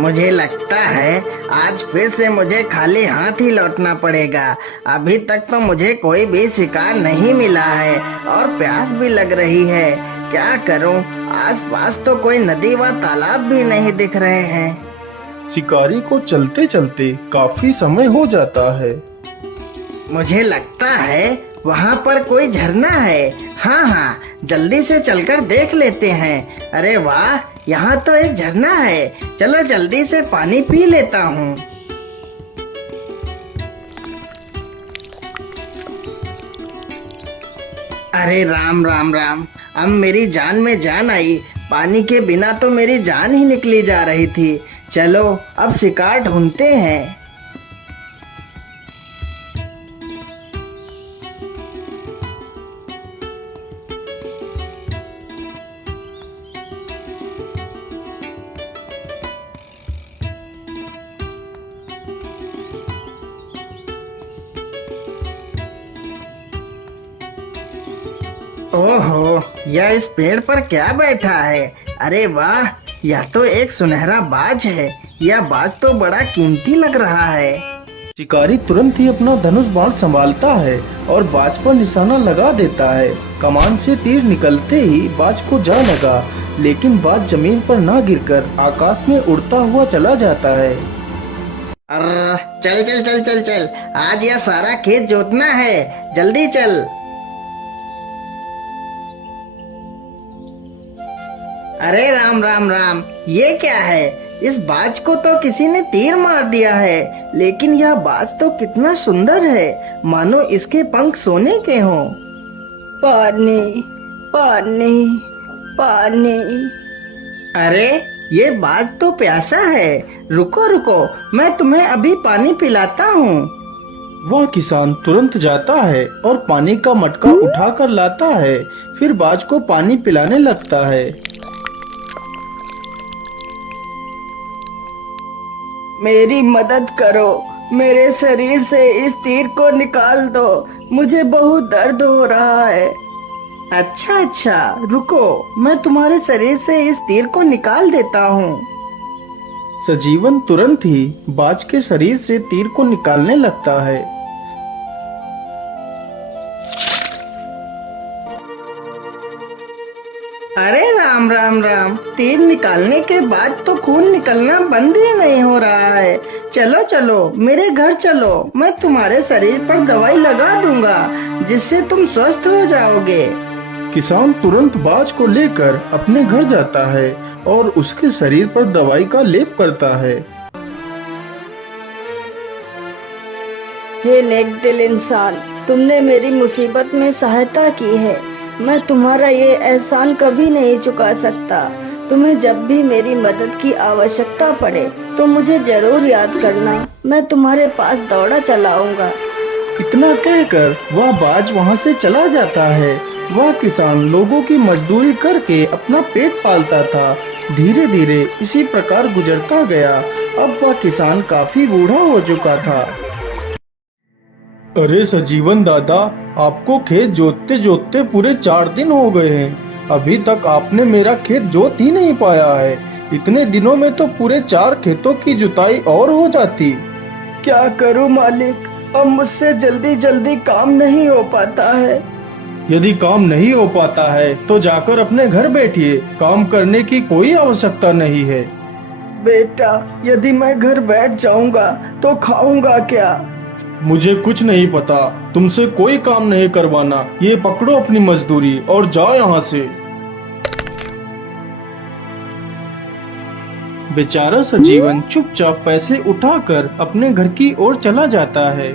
मुझे लगता है आज फिर से मुझे खाली हाथ ही लौटना पड़ेगा। अभी तक तो मुझे कोई भी शिकार नहीं मिला है और प्यास भी लग रही है। क्या करूं? आसपास तो कोई नदी व तालाब भी नहीं दिख रहे हैं। शिकारी को चलते चलते काफी समय हो जाता है। मुझे लगता है वहाँ पर कोई झरना है। हाँ हाँ, जल्दी से चलकर देख लेते हैं। अरे वाह, यहाँ तो एक झरना है। चलो जल्दी से पानी पी लेता हूँ। अरे राम राम राम, अब मेरी जान में जान आई। पानी के बिना तो मेरी जान ही निकली जा रही थी। चलो अब शिकार ढूंढते हैं। ओहो, यह इस पेड़ पर क्या बैठा है? अरे वाह, यह तो एक सुनहरा बाज है। यह बाज तो बड़ा कीमती लग रहा है। शिकारी तुरंत ही अपना धनुष बाण संभालता है और बाज पर निशाना लगा देता है। कमान से तीर निकलते ही बाज को जा लगा, लेकिन बाज जमीन पर ना गिरकर आकाश में उड़ता हुआ चला जाता है। अरे चल चल चल चल चल, आज यह सारा खेत जोतना है। जल्दी चल। अरे राम राम राम, ये क्या है? इस बाज को तो किसी ने तीर मार दिया है, लेकिन यह बाज तो कितना सुंदर है, मानो इसके पंख सोने के हों। पानी पानी पानी। अरे ये बाज तो प्यासा है। रुको रुको, मैं तुम्हें अभी पानी पिलाता हूँ। वह किसान तुरंत जाता है और पानी का मटका उठाकर लाता है। फिर बाज को पानी पिलाने लगता है। मेरी मदद करो, मेरे शरीर से इस तीर को निकाल दो। मुझे बहुत दर्द हो रहा है। अच्छा अच्छा, रुको, मैं तुम्हारे शरीर से इस तीर को निकाल देता हूँ। सजीवन तुरंत ही बाज के शरीर से तीर को निकालने लगता है। अरे राम राम राम, तीर निकालने के बाद तो खून निकलना बंद ही नहीं हो रहा है। चलो चलो मेरे घर चलो, मैं तुम्हारे शरीर पर दवाई लगा दूंगा, जिससे तुम स्वस्थ हो जाओगे। किसान तुरंत बाज को लेकर अपने घर जाता है और उसके शरीर पर दवाई का लेप करता है। हे नेक दिल इंसान, तुमने मेरी मुसीबत में सहायता की है। मैं तुम्हारा ये एहसान कभी नहीं चुका सकता। तुम्हें जब भी मेरी मदद की आवश्यकता पड़े तो मुझे जरूर याद करना। मैं तुम्हारे पास दौड़ा चलाऊंगा। इतना कहकर वह बाज वहां से चला जाता है। वह किसान लोगों की मजदूरी करके अपना पेट पालता था। धीरे धीरे इसी प्रकार गुजरता गया। अब वह किसान काफी बूढ़ा हो चुका था। अरे सजीवन दादा, आपको खेत जोतते जोतते पूरे 4 दिन हो गए हैं। अभी तक आपने मेरा खेत जोत ही नहीं पाया है। इतने दिनों में तो पूरे 4 खेतों की जुताई और हो जाती। क्या करूं मालिक, अब मुझसे जल्दी जल्दी काम नहीं हो पाता है। यदि काम नहीं हो पाता है तो जाकर अपने घर बैठिए। काम करने की कोई आवश्यकता नहीं है। बेटा, यदि मैं घर बैठ जाऊंगा तो खाऊंगा क्या? मुझे कुछ नहीं पता, तुमसे कोई काम नहीं करवाना। ये पकड़ो अपनी मजदूरी और जाओ यहाँ से। बेचारा सजीवन चुपचाप पैसे उठाकर अपने घर की ओर चला जाता है।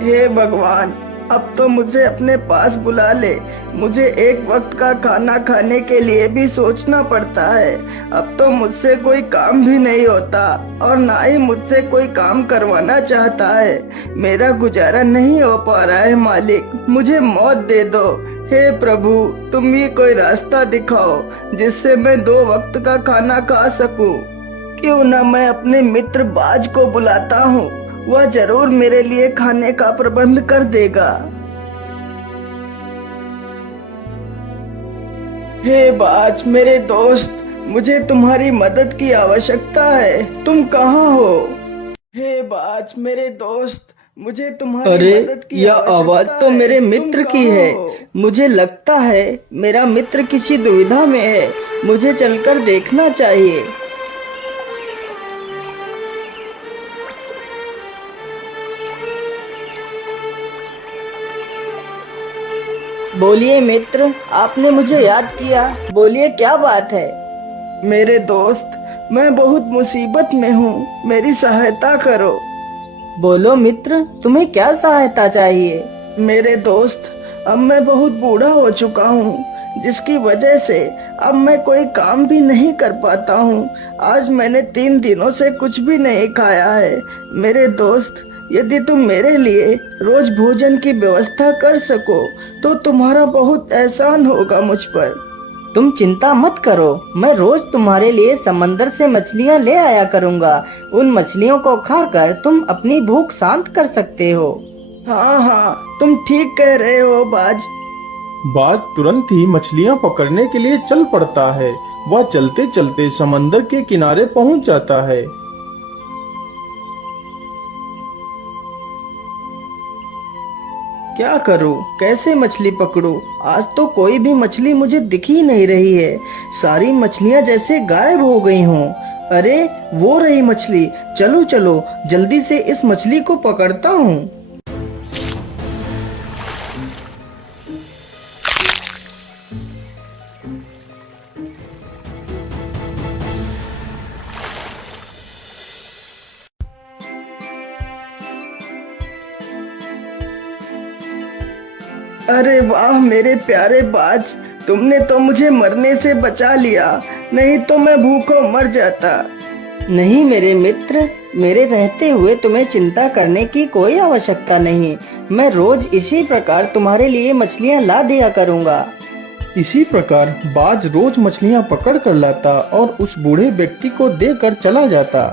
हे भगवान, अब तो मुझे अपने पास बुला ले। मुझे एक वक्त का खाना खाने के लिए भी सोचना पड़ता है। अब तो मुझसे कोई काम भी नहीं होता और ना ही मुझसे कोई काम करवाना चाहता है। मेरा गुजारा नहीं हो पा रहा है मालिक, मुझे मौत दे दो। हे प्रभु, तुम ही कोई रास्ता दिखाओ जिससे मैं 2 वक्त का खाना खा सकूं। क्यों ना मैं अपने मित्र बाज को बुलाता हूँ वह जरूर मेरे लिए खाने का प्रबंध कर देगा। हे बाज मेरे दोस्त, मुझे तुम्हारी मदद की आवश्यकता है। तुम कहाँ हो? हे बाज मेरे दोस्त, मुझे तुम्हारी मदद की यह आवश्यकता आवाज तो है। मेरे तुम मित्र कहाँ की है। हो? मुझे लगता है मेरा मित्र किसी दुविधा में है। मुझे चलकर देखना चाहिए। बोलिए मित्र, आपने मुझे याद किया। बोलिए क्या बात है? मेरे दोस्त, मैं बहुत मुसीबत में हूँ, मेरी सहायता करो। बोलो मित्र, तुम्हें क्या सहायता चाहिए? मेरे दोस्त, अब मैं बहुत बूढ़ा हो चुका हूँ, जिसकी वजह से अब मैं कोई काम भी नहीं कर पाता हूँ। आज मैंने 3 दिनों से कुछ भी नहीं खाया है। मेरे दोस्त, यदि तुम मेरे लिए रोज भोजन की व्यवस्था कर सको तो तुम्हारा बहुत एहसान होगा मुझ पर। तुम चिंता मत करो, मैं रोज तुम्हारे लिए समंदर से मछलियाँ ले आया करूँगा। उन मछलियों को खाकर तुम अपनी भूख शांत कर सकते हो। हाँ हाँ, तुम ठीक कह रहे हो बाज। बाज तुरंत ही मछलियाँ पकड़ने के लिए चल पड़ता है। वह चलते चलते समंदर के किनारे पहुँच जाता है। क्या करूं, कैसे मछली पकड़ूं? आज तो कोई भी मछली मुझे दिख ही नहीं रही है। सारी मछलियां जैसे गायब हो गई हों। अरे वो रही मछली। चलो चलो, जल्दी से इस मछली को पकड़ता हूँ। अरे वाह मेरे प्यारे बाज, तुमने तो मुझे मरने से बचा लिया, नहीं तो मैं भूखों मर जाता। नहीं मेरे मित्र, मेरे रहते हुए तुम्हें चिंता करने की कोई आवश्यकता नहीं। मैं रोज इसी प्रकार तुम्हारे लिए मछलियाँ ला दिया करूँगा। इसी प्रकार बाज रोज मछलियाँ पकड़ कर लाता और उस बूढ़े व्यक्ति को देकर चला जाता।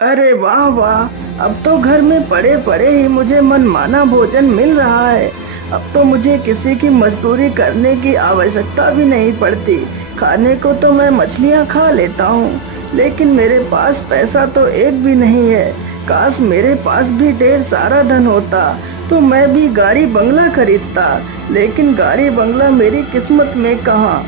अरे वाह वाह, अब तो घर में पड़े पड़े ही मुझे मनमाना भोजन मिल रहा है। अब तो मुझे किसी की मजदूरी करने की आवश्यकता भी नहीं पड़ती। खाने को तो मैं मछलियाँ खा लेता हूँ, लेकिन मेरे पास पैसा तो एक भी नहीं है। काश मेरे पास भी ढेर सारा धन होता तो मैं भी गाड़ी बंगला खरीदता, लेकिन गाड़ी बंगला मेरी किस्मत में कहाँ।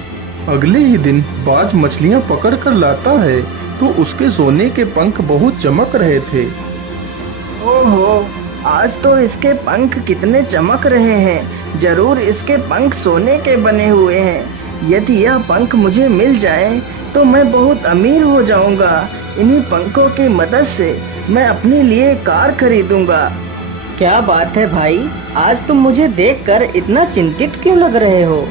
अगले ही दिन बाज मछलियाँ पकड़ कर लाता है तो उसके सोने के पंख बहुत चमक रहे थे। ओहो, आज तो इसके पंख कितने चमक रहे हैं। जरूर इसके पंख सोने के बने हुए हैं। यदि यह पंख मुझे मिल जाए तो मैं बहुत अमीर हो जाऊंगा। इन्हीं पंखों की मदद से मैं अपने लिए कार खरीदूंगा। क्या बात है भाई, आज तुम मुझे देखकर इतना चिंतित क्यों लग रहे हो?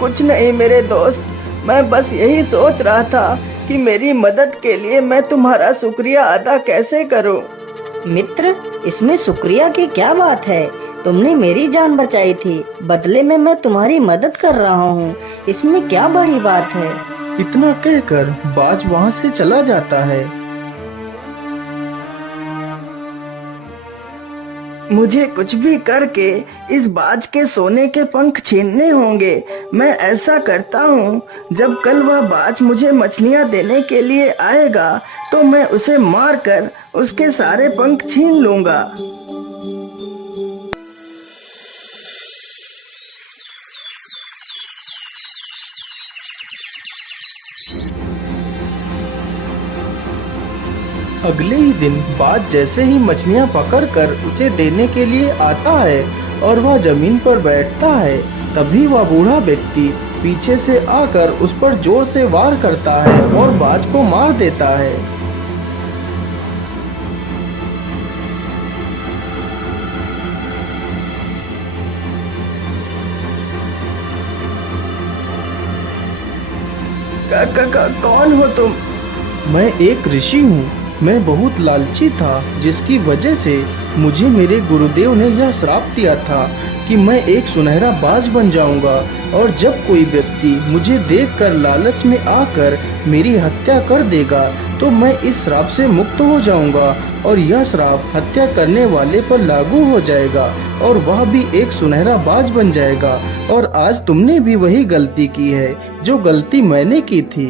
कुछ नहीं मेरे दोस्त, मैं बस यही सोच रहा था कि मेरी मदद के लिए मैं तुम्हारा शुक्रिया अदा कैसे करूं। मित्र, इसमें शुक्रिया की क्या बात है? तुमने मेरी जान बचाई थी, बदले में मैं तुम्हारी मदद कर रहा हूँ। इसमें क्या बड़ी बात है? इतना कहकर बाज वहाँ से चला जाता है। मुझे कुछ भी करके इस बाज के सोने के पंख छीनने होंगे। मैं ऐसा करता हूँ, जब कल वह बाज मुझे मछलियाँ देने के लिए आएगा तो मैं उसे मारकर उसके सारे पंख छीन लूंगा। अगले ही दिन बाज जैसे ही मछलियाँ पकड़कर उसे देने के लिए आता है और वह जमीन पर बैठता है, तभी वह बूढ़ा व्यक्ति पीछे से आकर उस पर जोर से वार करता है और बाज को मार देता है। कौन हो तुम? मैं एक ऋषि हूँ। मैं बहुत लालची था, जिसकी वजह से मुझे मेरे गुरुदेव ने यह श्राप दिया था कि मैं एक सुनहरा बाज बन जाऊंगा और जब कोई व्यक्ति मुझे देखकर लालच में आकर मेरी हत्या कर देगा तो मैं इस श्राप से मुक्त हो जाऊंगा और यह श्राप हत्या करने वाले पर लागू हो जाएगा और वह भी एक सुनहरा बाज बन जाएगा। और आज तुमने भी वही गलती की है जो गलती मैंने की थी।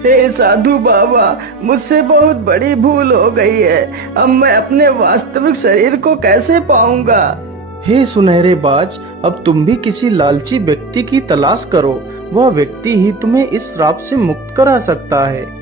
हे साधु बाबा, मुझसे बहुत बड़ी भूल हो गई है। अब मैं अपने वास्तविक शरीर को कैसे पाऊंगा? हे सुनहरे बाज, अब तुम भी किसी लालची व्यक्ति की तलाश करो। वह व्यक्ति ही तुम्हें इस श्राप से मुक्त करा सकता है।